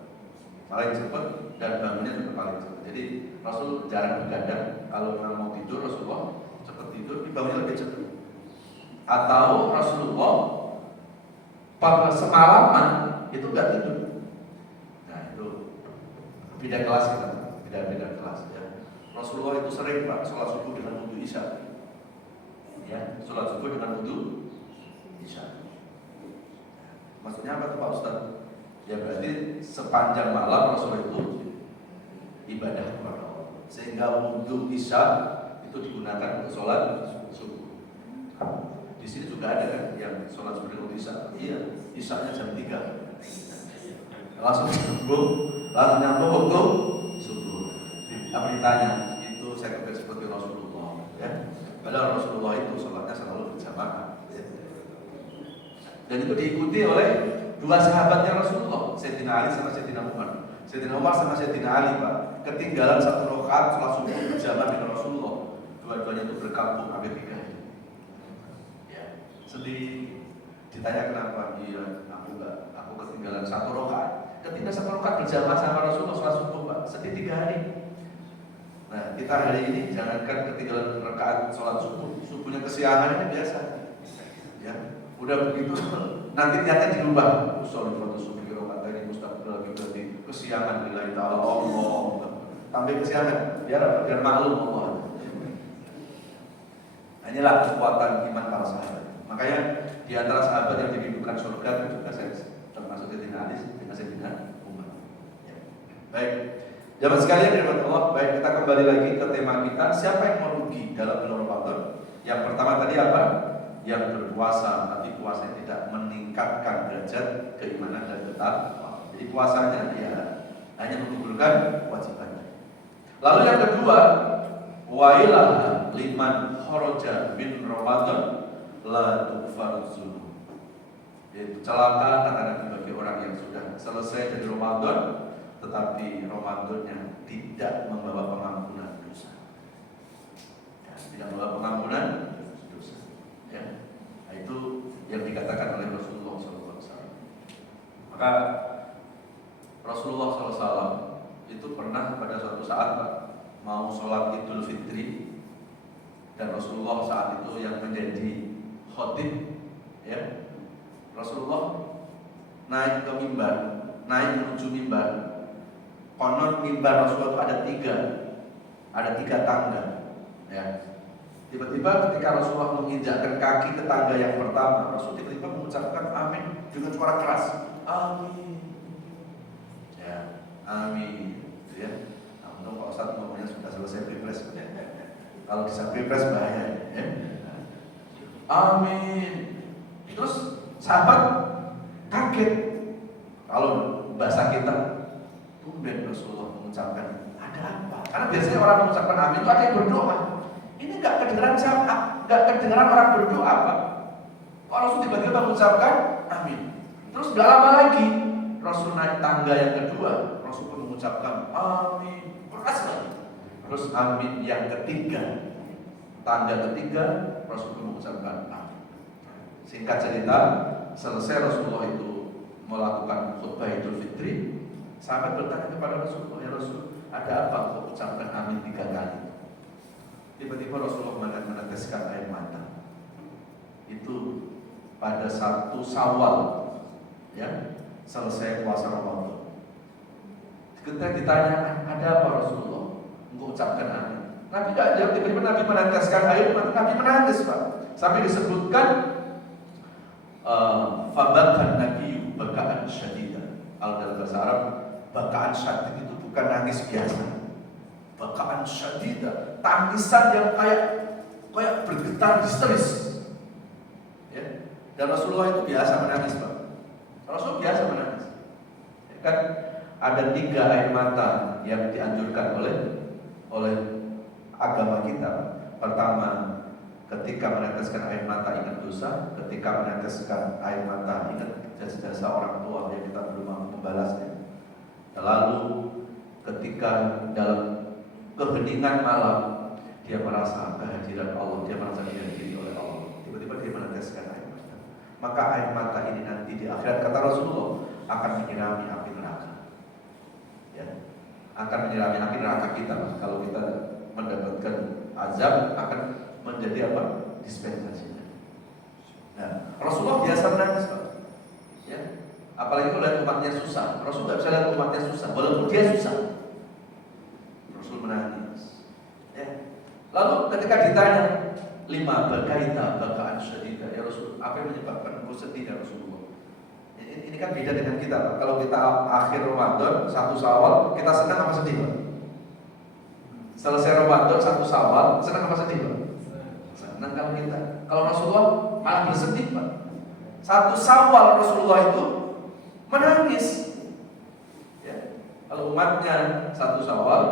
dan bangunnya juga paling cepat. Jadi Rasul jarang begadang. Kalau mau tidur Rasulullah cepat tidur, dibangunnya lebih cepat. Atau Rasulullah pada semalaman itu enggak tidur. Nah itu beda kelas kita, beda kelas ya. Rasulullah itu sering Pak sholat subuh dengan wudu isya. Ya, sholat subuh dengan wudu isya. Maksudnya apa tuh Pak Ustaz? Ya berarti sepanjang malam Rasulullah itu ibadah kepada Allah. Sehingga wudu isya itu digunakan untuk sholat subuh. Di sini juga ada kan yang sholat subuh dengan wudu isya. Iya, isyanya jam 3. Langsung nyambung waktu subuh. Apa ditanya? Itu saya kira seperti Rasulullah, ya. Padahal Rasulullah itu sholatnya selalu berjamaah. Ya. Dan itu diikuti oleh dua sahabatnya Rasulullah, Sayyidina Ali sama Sayyidina Umar. Sayyidina Umar sama Sayyidina Ali Pak, ketinggalan satu rakaat sholat subuh berjamaah dengan Rasulullah. Dua-duanya itu berkampung hampir 3 hari. Ya. Sedih. Ditanya kenapa? Iya, aku ketinggalan satu rakaat. Ketika satu rakaat berjamaah sama Rasulullah sholat subuh Pak, sedih 3 hari. Nah kita hari ini jangankan ketinggalan rakaat sholat subuh, subuhnya kesiangan ini biasa. Ya, udah begitu nanti niatnya dirubah. Sholat subuh rakaat ini mustaqbil lagi berarti kesiangan lillahi ta'ala Allah. Sampai kesiangan biar maklum Allah. Inilah kekuatan iman para sahabat. Makanya di antara sahabat yang dirindukan surga itu juga saya termasuk Sayyidina Ali dengan Sayyidina Umar. Ya. Baik, jamaah sekalian dirahmati Allah. Baik, kita kembali lagi ke tema kita. Siapa yang merugi dalam bulan Ramadan? Yang pertama tadi apa? Yang berpuasa, tapi puasanya tidak meningkatkan derajat keimanan dan ketakwaan. Jadi puasanya ya hanya menggugurkan kewajibannya. Lalu yang kedua, wailah liman kharaja min Ramadan la tughfaru dzunub. Yaitu celaka kata bagi orang yang sudah selesai dari Ramadan tetapi Ramadannya tidak membawa pengampunan dosa. Ya, tidak membawa pengampunan dosa. Ya. Nah, itu yang dikatakan dan Rasulullah saat itu yang menjadi khotib, ya. Rasulullah naik ke mimbar, naik menuju mimbar. Konon mimbar Rasulullah itu ada tiga tangga, ya. Tiba-tiba ketika Rasulullah menginjakkan kaki ke tangga yang pertama, Rasul tiba-tiba mengucapkan amin dengan suara keras. Amin. Ya, amin. Ya. Nah, untung Pak Ustadz ngomongnya sudah selesai pilpres. Kalau bisa pilpres bahaya, ya. Amin. Terus sahabat kaget. Kalau bahasa kita, tumben Rasulullah mengucapkan ada apa? Karena biasanya orang mengucapkan amin itu ada yang berdoa. Ini nggak kedengeran siapa, nggak kedengeran orang berdoa, Pak. Rasul tiba-tiba mengucapkan amin. Terus nggak lama lagi Rasul naik tangga yang kedua, Rasul pun mengucapkan amin. Keras lagi. Terus amin yang ketiga, tangga ketiga, Rasul pun mengucapkan amin. Singkat cerita, selesai Rasulullah itu melakukan khutbah Idul Fitri, sahabat bertanya kepada Rasulullah, ya Rasul, ada apa kau ucapkan amin 3 kali? Tiba-tiba Rasulullah meneteskan air mata. Itu pada 1 Syawal, ya, selesai puasa Ramadan. Ketika ditanya, ada apa Rasulullah? Engkau ucapkan amin. Nabi tidak jawab, tiba-tiba Nabi meneteskan air mata. Nabi menangis, Pak. Sampai disebutkan fabakan Nabi bakaan syadidah. Kalau dalam bahasa Arab, bakaan syadid itu bukan nangis biasa. Bakaan syadidah, tangisan yang kayak bergetar histeris. Ya. Dan Rasulullah itu biasa menangis, Pak. Rasul biasa menangis. Ya, kan ada 3 air mata yang dianjurkan oleh agama kita. Pertama, ketika meneteskan air mata ingat dosa, ketika meneteskan air mata ingat jasa-jasa orang tua yang kita belum mampu membalasnya. Lalu ketika dalam keheningan malam dia merasa kehadiran Allah, dia merasa dihadiri oleh Allah. Tiba-tiba dia meneteskan air mata. Maka air mata ini nanti di akhirat, kata Rasulullah, akan menyirami api neraka. Ya, akan menyirami api neraka kita. Kalau kita mendapatkan azab, akan menjadi apa? Dispensasinya. Nah, Rasulullah biasa menangis, Pak. Ya, apalagi melihat umatnya susah. Rasul nggak bisa lihat umatnya susah, walaupun dia susah. Rasul menangis. Ya. Lalu ketika ditanya 5 bakaita bakaan syadidah, ya Rasul, apa yang menyebabkan engkau sedih ya Rasulullah? Ini kan beda dengan kita, Pak. Kalau kita akhir Ramadan 1 Syawal, kita senang apa sedih, Pak? Selesai Ramadan 1 Syawal, senang apa sedih, Pak? Senang kalau kita. Kalau Rasulullah malah bersedih, Pak. 1 Syawal Rasulullah itu menangis. Ya. Kalau umatnya 1 Syawal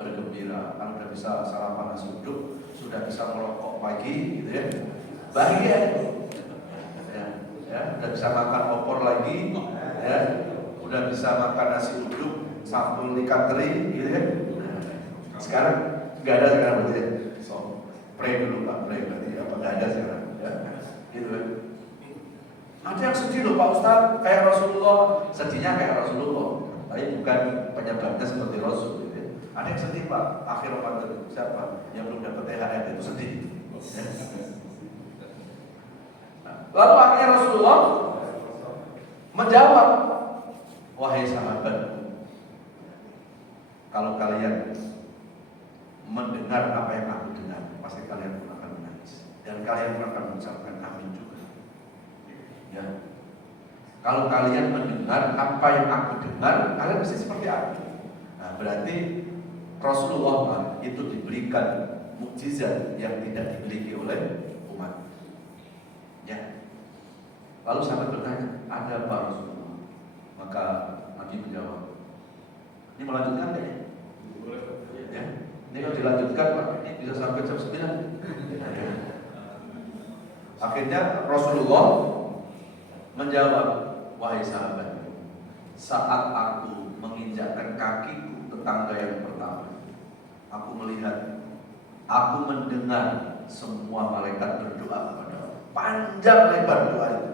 bergembira, kan sudah bisa sarapan nasi uduk, sudah bisa merokok pagi, gitu ya, bahagia, ya, udah bisa makan opor lagi, ya, udah bisa makan nasi uduk, sambal ikan teri, gitu ya. Sekarang nggak ada sekarang berarti ya. So, pray dulu Pak, pray berarti apa nggak ada sekarang, ya, gitu ya. Ada yang sedih loh Pak Ustadz, kayak Rasulullah, sedihnya kayak Rasulullah, tapi bukan penyebabnya seperti Rasul. Ada yang sedih Pak, akhir Ramadan siapa yang belum dapat THR itu sedih. Lalu akhirnya Rasulullah menjawab, wahai sahabatku, kalau kalian mendengar apa yang aku dengar, pasti kalian pun akan menangis dan kalian pun akan mengucapkan amin juga. Ya. Kalau kalian mendengar apa yang aku dengar, kalian pasti seperti aku. Nah, berarti Rasulullah itu diberikan mukjizat yang tidak dimiliki oleh umat. Ya. Lalu sahabat bertanya, ada apa Rasulullah? Maka Nabi menjawab, ini melanjutkan nggak ya? Ya. Ini kalau dilanjutkan Pak, ini bisa sampai jam 9. Akhirnya Rasulullah menjawab, wahai sahabat, saat aku menginjakkan kakiku ke tangga yang pertama, aku melihat, aku mendengar semua malaikat berdoa kepada Allah. Panjang lebar doa itu.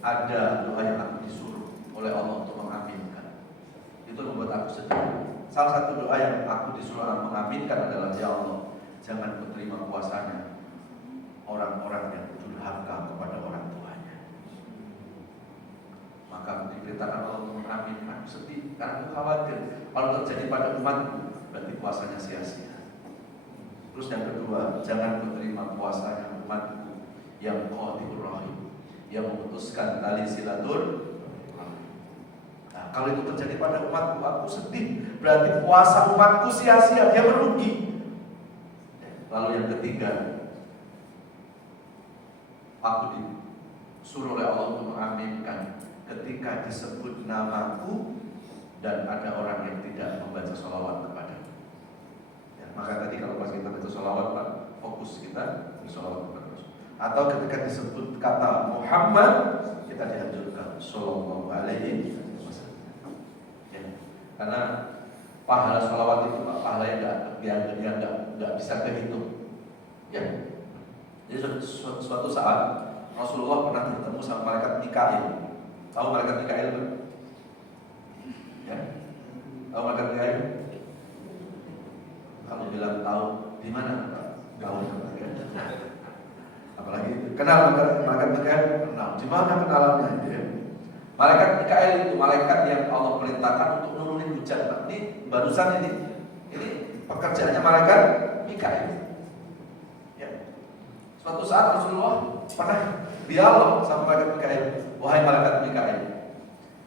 Ada doa yang aku disuruh oleh Allah untuk mengaminkan. Itu membuat aku sedih. Salah satu doa yang aku disuruh mengaminkan adalah, ya Allah, jangan menerima puasanya orang-orang yang durhaka kepada orang tuanya. Maka diberitakan Allah untuk mengaminkan. Sedih karena aku khawatir kalau terjadi pada umatku, berarti puasanya sia-sia. Terus yang kedua, jangan menerima puasanya umatku yang qati'ur rahim, yang memutuskan tali silaturahim. Nah, kalau itu terjadi pada umatku, aku sedih. Berarti puasa umatku sia-sia, dia merugi. Lalu yang ketiga, aku disuruh oleh Allah untuk mengaminkan ketika disebut namaku dan ada orang yang tidak membaca sholawat kepadaku. Ya, maka tadi kalau pas kita baca sholawat, Pak, fokus kita bersolawat kepada Rasul. Atau ketika disebut kata Muhammad, kita dianjurkan sallallahu alaihi wasallam. Ya, karena pahala sholawat itu, Pak, pahala yang nggak bisa kehitung. Ya, jadi suatu saat Rasulullah pernah bertemu sama malaikat Mikail. Tahu malaikat Mikail, Pak? Ya, tahu malaikat Mikail? Kalau bilang tahu, di mana, Pak? Tahu. Apalagi kenal malaikat Mikail? Kenal. Di mana kenalannya? Ya. Malaikat Mikail itu malaikat yang Allah perintahkan untuk nurunin hujan, Pak. Ini barusan ini pekerjaannya malaikat Mikail. Ya. Suatu saat Rasulullah pernah dialog sama malaikat Mikail. Wahai malaikat Mikail,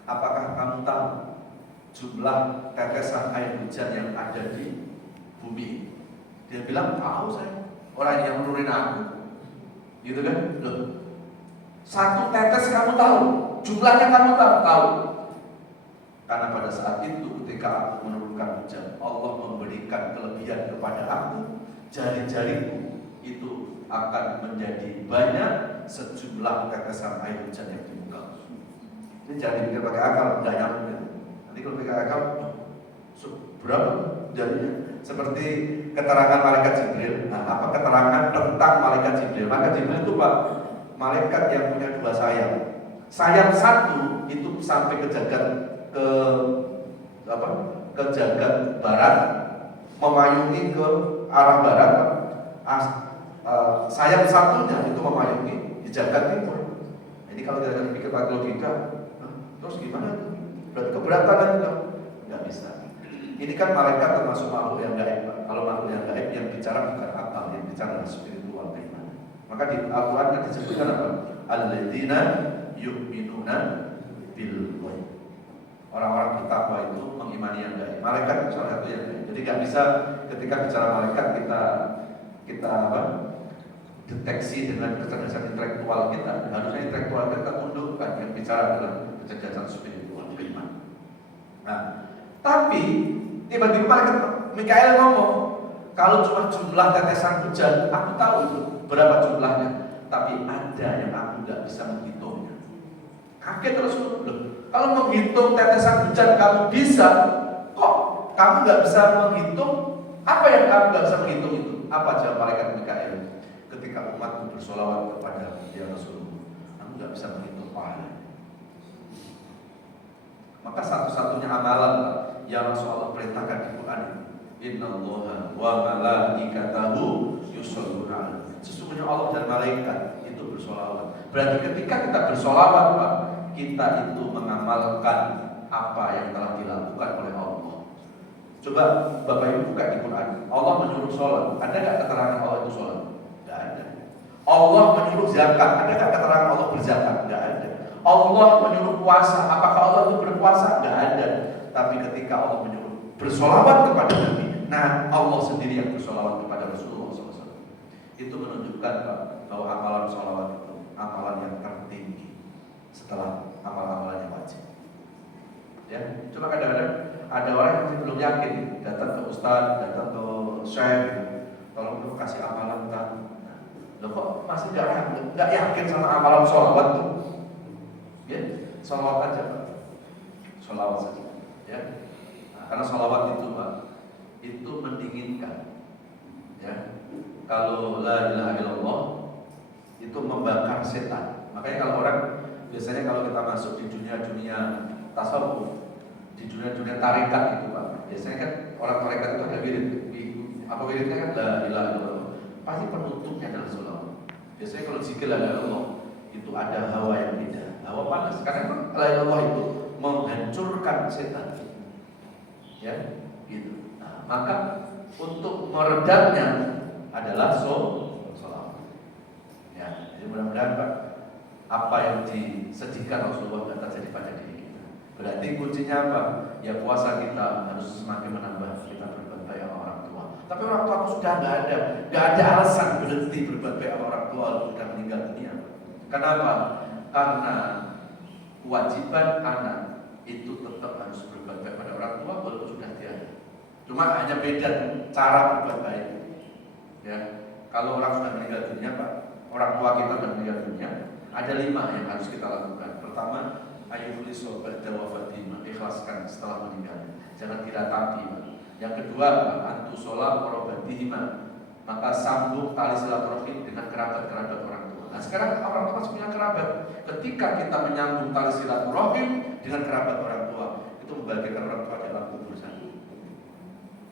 apakah kamu tahu jumlah tetesan air hujan yang ada di bumi? Dia bilang, tahu saya. Orang yang nurunin aku, gitu kan? Loh, satu tetes kamu tahu, jumlahnya kamu tahu. Karena pada saat itu ketika aku menurunkan hujan, Allah memberikan kelebihan kepada aku. Jari-jariku itu akan menjadi banyak sejumlah tetesan air hujan yang di muka. Ini jangan dipikir pakai akal, tidak nyambung. Nanti kalau pakai akal, berapa jadinya? Seperti keterangan malaikat Jibril. Nah, apa keterangan tentang malaikat Jibril? Malaikat Jibril itu, Pak, malaikat yang punya dua sayap. Sayap satu itu sampai ke jagat barat, memayungi ke arah barat. Sayap satunya itu memayungi di jagat timur. Jadi kalau kita pikir pakai logika, terus gimana? Berarti keberatan kan? Nggak bisa. Ini kan malaikat termasuk makhluk yang gaib. Kalau makhluk yang gaib yang bicara bukan akal, yang bicara spiritual iman. Maka di Al-Quran kan disebutkan apa? Alladzina yu'minuna bil ghaib. Orang-orang bertakwa itu mengimani yang gaib. Malaikat itu salah satu yang gaib. Jadi nggak bisa ketika bicara malaikat kita deteksi dengan kecerdasan intelektual kita. Harusnya intelektual kita tundukkan, yang bicara adalah kecerdasan spiritual iman. Nah, tapi tiba-tiba malaikat Mikail ngomong, kalau cuma jumlah tetesan hujan, aku tahu itu berapa jumlahnya, tapi ada yang aku nggak bisa menghitungnya. Kaget terus, loh, kalau menghitung tetesan hujan kamu bisa, kok kamu nggak bisa menghitung? Apa yang kamu nggak bisa menghitung itu? Apa jawab malaikat Mikail? Ketika umatmu bersolawat kepada ya Rasulullah, kamu nggak bisa menghitung pahala. Maka satu-satunya amalan yang Rasulullah perintahkan di Quran, Innallaha wa malaikatahu yusholluna 'alaihi. Sesungguhnya Allah dan malaikat itu bersolawat. Berarti ketika kita bersolawat, Pak, kita itu mengamalkan apa yang telah dilakukan oleh Allah. Coba Bapak Ibu buka di Quran. Allah menyuruh sholat. Ada nggak keterangan Allah itu sholat? Nggak ada. Allah menyuruh zakat. Ada nggak keterangan Allah berzakat? Nggak ada. Allah menyuruh puasa. Apakah Allah itu berpuasa? Nggak ada. Tapi ketika Allah menyuruh bersolawat kepada Nabi, nah Allah sendiri yang bersolawat kepada Rasulullah SAW. Itu menunjukkan, Pak, bahwa amalan solawat itu amalan yang tertinggi setelah amal-amalan yang wajib. Ya, cuma kadang-kadang ada orang yang masih belum yakin, datang ke ustaz, datang ke syekh, tolong dong kasih amalan kan. Loh kok masih nggak yakin sama amalan sholawat tuh? Ya, sholawat aja, Pak. Sholawat saja. Ya, nah, karena sholawat itu, Pak, itu mendinginkan. Ya, kalau la ilaha illallah itu membakar setan. Makanya kalau orang biasanya kalau kita masuk di dunia tasawuf, di dunia tarikat itu, Pak, biasanya kan orang tarikat itu ada wirid. Apa wiridnya kan la ilaha illallah pasti penutupnya adalah sholawat. Biasanya kalau zikir la ilaha illallah itu ada hawa yang beda, hawa panas. Karena kan la ilaha illallah itu menghancurkan setan, ya, gitu. Nah, maka untuk meredamnya adalah sholawat. Ya, jadi mudah-mudahan Pak, apa yang disedihkan Rasulullah tidak terjadi pada diri kita. Berarti kuncinya apa? Ya puasa kita harus semakin menambah kita berbuat baik sama orang tua. Tapi orang tua sudah nggak ada alasan berhenti berbuat baik sama orang tua kalau sudah meninggal dunia. Kenapa? Karena kewajiban anak itu tetap harus berbuat baik pada orang tua walaupun sudah tiada. Cuma hanya beda cara berbuat baik. Ya, kalau orang sudah meninggal dunia, Pak, orang tua kita sudah meninggal dunia, ada 5 yang harus kita lakukan. Pertama, ayyukhlisu ba'da wafatima, ikhlaskan setelah meninggal. Jangan diratapi. Yang kedua, antu sholat qorobatihima, maka sambung tali silaturahim dengan kerabat-kerabat orang tua. Nah, sekarang orang tua masih punya kerabat. Ketika kita menyambung tali silaturahim dengan kerabat orang tua, itu membagikan orang tua dalam kubur sana.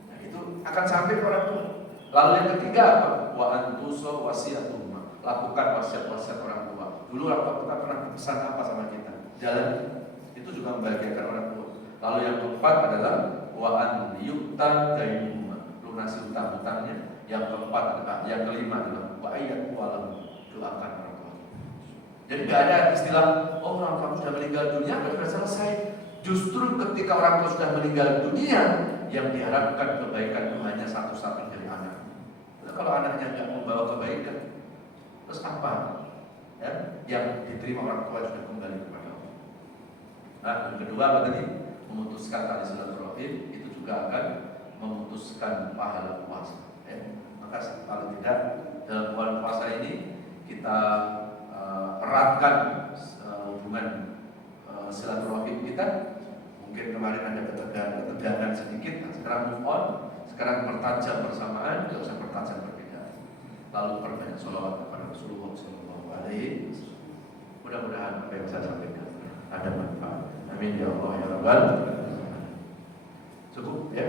Nah, itu akan sampai ke orang tua. Lalu yang ketiga apa? Wa antuso wasiatuhuma, lakukan wasiat-wasiat orang tua. Dulu orang tua kita pernah berpesan apa sama kita? Jalan. Itu juga membahagiakan orang tua. Lalu yang keempat adalah wa an yukta dainuhuma, lunasi utang-utangnya. Yang keempat adalah, yang kelima adalah wa ayat walam, doakan orang tua. Jadi tidak ada istilah orang tua sudah meninggal dunia sudah selesai. Justru ketika orang tua sudah meninggal dunia, yang diharapkan kebaikan itu hanya satu-satu dari anak. Nah, kalau anaknya tidak membawa kebaikan, terus apa? Ya, yang diterima orang tua sudah kembali kepada Allah. Nah, yang kedua apa tadi? Memutuskan tali silaturahim, itu juga akan memutuskan pahala puasa. Ya. Maka kalau tidak, dalam bulan puasa ini kita eratkan hubungan silaturahim kita. Mungkin kemarin ada ketegangan sedikit, nah sekarang move on, sekarang bertajam bersamaan, tidak usah bertajam berbeda. Lalu perbanyak sholawat kepada Rasulullah SAW. Mudah-mudahan apa yang saya sampaikan ada manfaat. Amin ya Allah ya Rabbal. Cukup ya.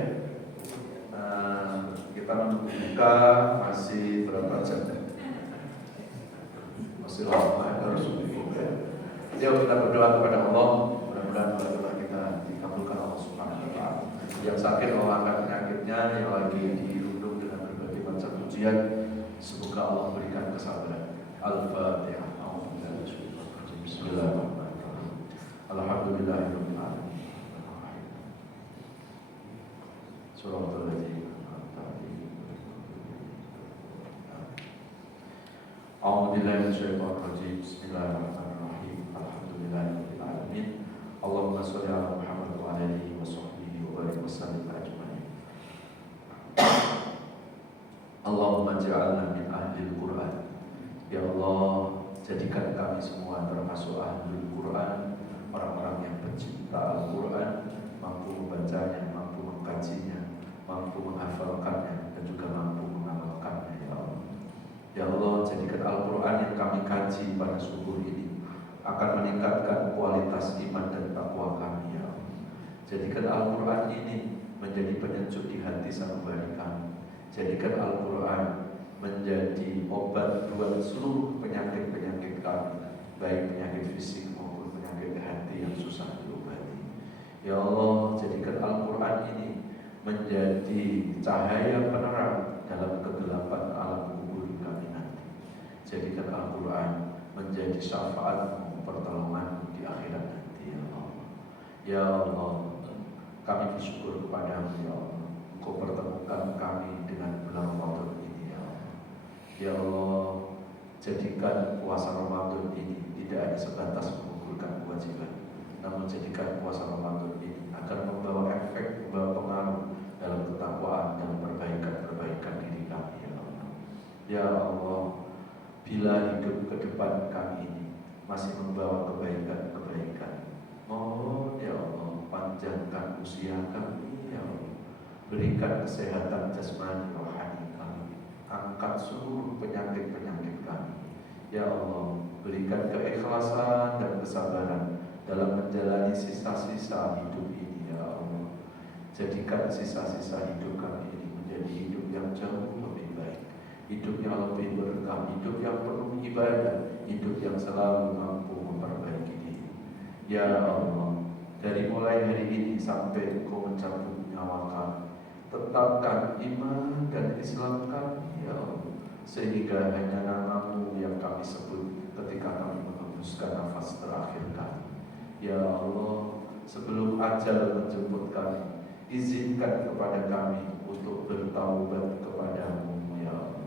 Kita membuka masih berapa jam? Masih lama harus cukup ya. Yuk kita berdoa kepada Allah. Mudah-mudahan doa kita dikabulkan Allah Subhanahu wa taala. Yang sakit Allah angkat penyakitnya, yang lagi dirundung dengan berbagai macam ujian, semoga Allah berikan kesabaran. Al-Fatihah. Bismillahirrahmanirrahim. Alhamdulillahirabbil alamin. Shiratal ladzina an'amta 'alaihim. A'udzu billahi minasyaitonir rajim. Bismillahirrahmanirrahim. Alhamdulillahirabbil alamin. Allahumma shalli ala Muhammad wa ala alihi wa sahbihi wa barik wa sallim ajmain. Allahumma ja'alna min ahlil Qur'an. Ya Allah, jadikan kami semua termasuk ahlul Quran, orang-orang yang pencipta Al-Quran, mampu membacanya, mampu mengkajinya, mampu menghafalkannya, dan juga mampu mengamalkannya. Ya Allah, ya Allah, jadikan Al-Quran yang kami kaji pada subuh ini akan meningkatkan kualitas iman dan takwa kami. Ya Allah, jadikan Al-Quran ini menjadi penyejuk di hati sanubari kami. Jadikan Al-Quran menjadi obat buat seluruh penyakit-penyakit kami, baik penyakit fisik maupun penyakit hati yang susah diobati. Ya Allah, jadikan Al-Quran ini menjadi cahaya penerang dalam kegelapan alam kubur kami nanti. Jadikan Al-Quran menjadi syafaat pertolongan di akhirat nanti. Ya Allah, ya Allah, kami bersyukur kepadamu. Ya Allah, Engkau pertemukan kami dengan bulan Ramadan ini. Ya Allah, jadikan puasa Ramadan ini tidak hanya sebatas mengumpulkan kewajiban, namun jadikan puasa Ramadan ini agar membawa efek, membawa pengaruh dalam ketakwaan, dalam perbaikan diri kami. Ya Allah, ya Allah, bila hidup ke depan kami ini masih membawa kebaikan-kebaikan, mohon ya Allah, panjangkan usia kami. Ya Allah, berikan kesehatan jasmani rohani kami, angkat seluruh penyakit-penyakit kami. Ya Allah, berikan keikhlasan dan kesabaran dalam menjalani sisa-sisa hidup ini. Ya Allah, jadikan sisa-sisa hidup kami ini menjadi hidup yang jauh lebih baik, hidup yang lebih berkah, hidup yang penuh ibadah, hidup yang selalu mampu memperbaiki diri. Ya Allah, dari mulai hari ini sampai Engkau mencabut nyawa kami, tetapkan iman dan Islam kami, ya Allah, sehingga hanya nama-Mu yang kami sebut ketika kami menghembuskan nafas terakhir kami. Ya Allah, sebelum ajal menjemput kami, izinkan kepada kami untuk bertaubat kepada-Mu, ya Allah.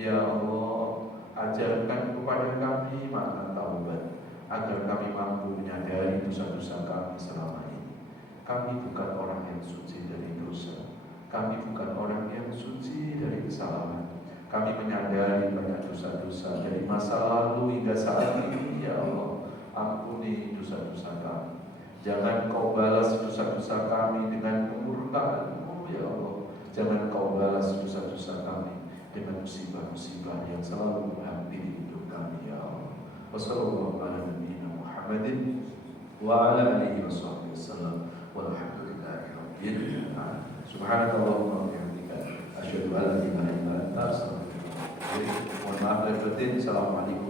Ya Allah, ajarkan kepada kami makna taubat, agar kami mampu menyadari dosa-dosa kami selama ini. Kami bukan orang yang suci dari dosa, kami bukan orang yang suci dari kesalahan. Kami menyadari banyak dosa-dosa dari masa lalu hingga saat ini, ya Allah. Ampuni dosa-dosa kami. Jangan Kau balas dosa-dosa kami dengan kemurkaan-Mu, ya Allah. Jangan Kau balas dosa-dosa kami dengan musibah-musibah yang selalu menghampiri hidup kami, ya Allah. Wassallallahu ala nabiyyina Muhammadin wa ala alihi wasallam. Walhamdulillahi rabbil alamin. Subhanakallahumma wa bihamdika asyhadu an la ilaha illa anta astaghfiruka wa atubu ilaik. Mohon maaf lahir batin. Assalamualaikum